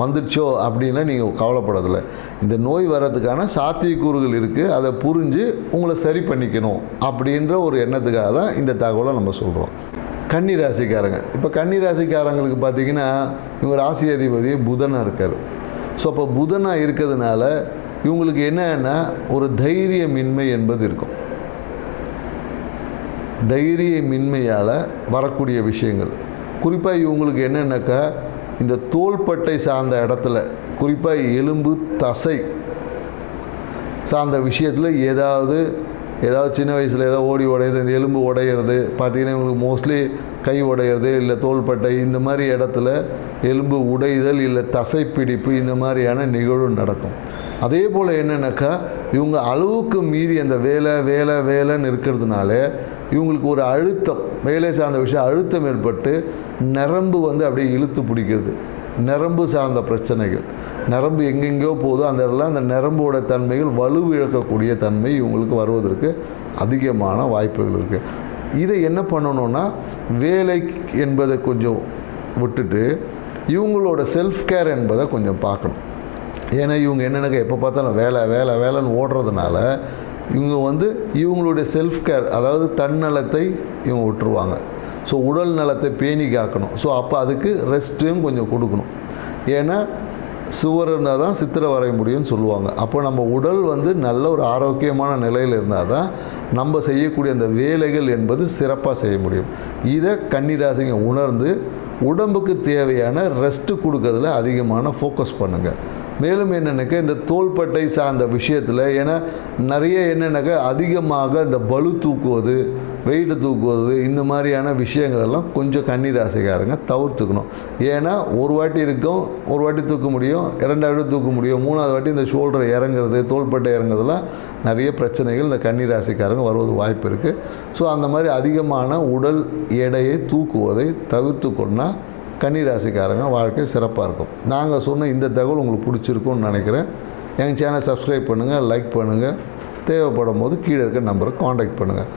வந்துடுச்சோ அப்படின்னா நீங்கள் கவலைப்படதில்லை இந்த நோய் வர்றதுக்கான சாத்தியக்கூறுகள் இருக்குது அதை புரிஞ்சு உங்களை சரி பண்ணிக்கணும் அப்படின்ற ஒரு எண்ணத்துக்காக தான் இந்த தகவலை நம்ம சொல்கிறோம் கன்னி ராசிக்காரங்க இப்போ கன்னி ராசிக்காரங்களுக்கு பார்த்தீங்கன்னா இவங்க ராசி அதிபதி புதனாக இருக்கார். ஸோ அப்போ புதனாக இருக்கிறதுனால இவங்களுக்கு என்னன்னா ஒரு தைரியமின்மை என்பது இருக்கும். தைரியமின்மையால் வரக்கூடிய விஷயங்கள். குறிப்பாக இவங்களுக்கு என்னென்னாக்கா இந்த தோள்பட்டை சார்ந்த இடத்துல குறிப்பாக எலும்பு தசை சார்ந்த விஷயத்தில் ஏதாவது ஏதாவது சின்ன வயசில் ஏதாவது ஓடி உடையிறது இந்த எலும்பு உடையிறது பார்த்தீங்கன்னா இவங்களுக்கு மோஸ்ட்லி கை உடையிறது இல்லை தோள்பட்டை இந்த மாதிரி இடத்துல எலும்பு உடைதல் இல்லை தசை பிடிப்பு இந்த மாதிரியான நிகழ்வு நடக்கும். அதே போல் என்னென்னாக்கா இவங்க அளவுக்கு மீறி அந்த வேலை வேலை வேலைன்னு இருக்கிறதுனால இவங்களுக்கு ஒரு அழுத்தம் வேலை சார்ந்த விஷயம் அழுத்தம் ஏற்பட்டு நரம்பு வந்து அப்படியே இழுத்து பிடிக்கிறது. நரம்பு சார்ந்த பிரச்சனைகள். நரம்பு எங்கெங்கேயோ போதோ அந்த இடத்துல அந்த நரம்போட தன்மைகள் வலுவிழக்கக்கூடிய தன்மை இவங்களுக்கு வருவதற்கு அதிகமான வாய்ப்புகள் இருக்குது இதை என்ன பண்ணணும்னா வேலை என்பதை கொஞ்சம் விட்டுட்டு இவங்களோட செல்ஃப் கேர் என்பதை கொஞ்சம் பார்க்கணும். ஏன்னா இவங்க என்னென்னக்க எப்போ பார்த்தாலும் வேலை வேலை வேலைன்னு ஓடுறதுனால இவங்க வந்து இவங்களுடைய செல்ஃப் கேர் அதாவது தன்னலத்தை இவங்க விட்டுருவாங்க. ஸோ உடல் நலத்தை பேணி காக்கணும். ஸோ அப்போ அதுக்கு ரெஸ்ட்டும் கொஞ்சம் கொடுக்கணும். ஏன்னா சுவர் இருந்தால் தான் சித்திரை வரைய முடியும்னு சொல்லுவாங்க. அப்போ நம்ம உடல் வந்து நல்ல ஒரு ஆரோக்கியமான நிலையில் இருந்தால் தான் நம்ம செய்யக்கூடிய அந்த வேலைகள் என்பது சிறப்பாக செய்ய முடியும். இதை கன்னிராசிங்க உணர்ந்து உடம்புக்கு தேவையான ரெஸ்ட்டு கொடுக்கறதுல அதிகமான ஃபோக்கஸ் பண்ணுங்கள் மேலும் என்னென்னாக்கா இந்த தோள்பட்டை சார்ந்த விஷயத்தில் ஏன்னா நிறைய என்னென்னாக்கா அதிகமாக இந்த பளு தூக்குவது வெயிட்டு தூக்குவது இந்த மாதிரியான விஷயங்கள் எல்லாம் கொஞ்சம் கண்ணீர் ராசிக்காரங்க தவிர்த்துக்கணும். ஏன்னா ஒரு வாட்டி இருக்கும் ஒரு வாட்டி தூக்க முடியும் இரண்டாவது தூக்க முடியும் மூணாவது வாட்டி இந்த ஷோல்டர் இறங்குறது தோள்பட்டை இறங்குறதுலாம் நிறைய பிரச்சனைகள் இந்த கண்ணீர் ராசிக்காரங்க வருவது வாய்ப்பு இருக்குது ஸோ அந்த மாதிரி அதிகமான உடல் எடையை தூக்குவதை தவிர்த்து கொண்டால் கன்னிராசிக்காரங்க வாழ்க்கை சிறப்பாக இருக்கும். நாங்கள் சொன்ன இந்த தகவல் உங்களுக்கு பிடிச்சிருக்கும்னு நினைக்கிறேன். எங்கள் சேனல் சப்ஸ்கிரைப் பண்ணுங்கள் லைக் பண்ணுங்கள் தேவைப்படும் போது கீழே இருக்க நம்பரை காண்டாக்ட் பண்ணுங்கள்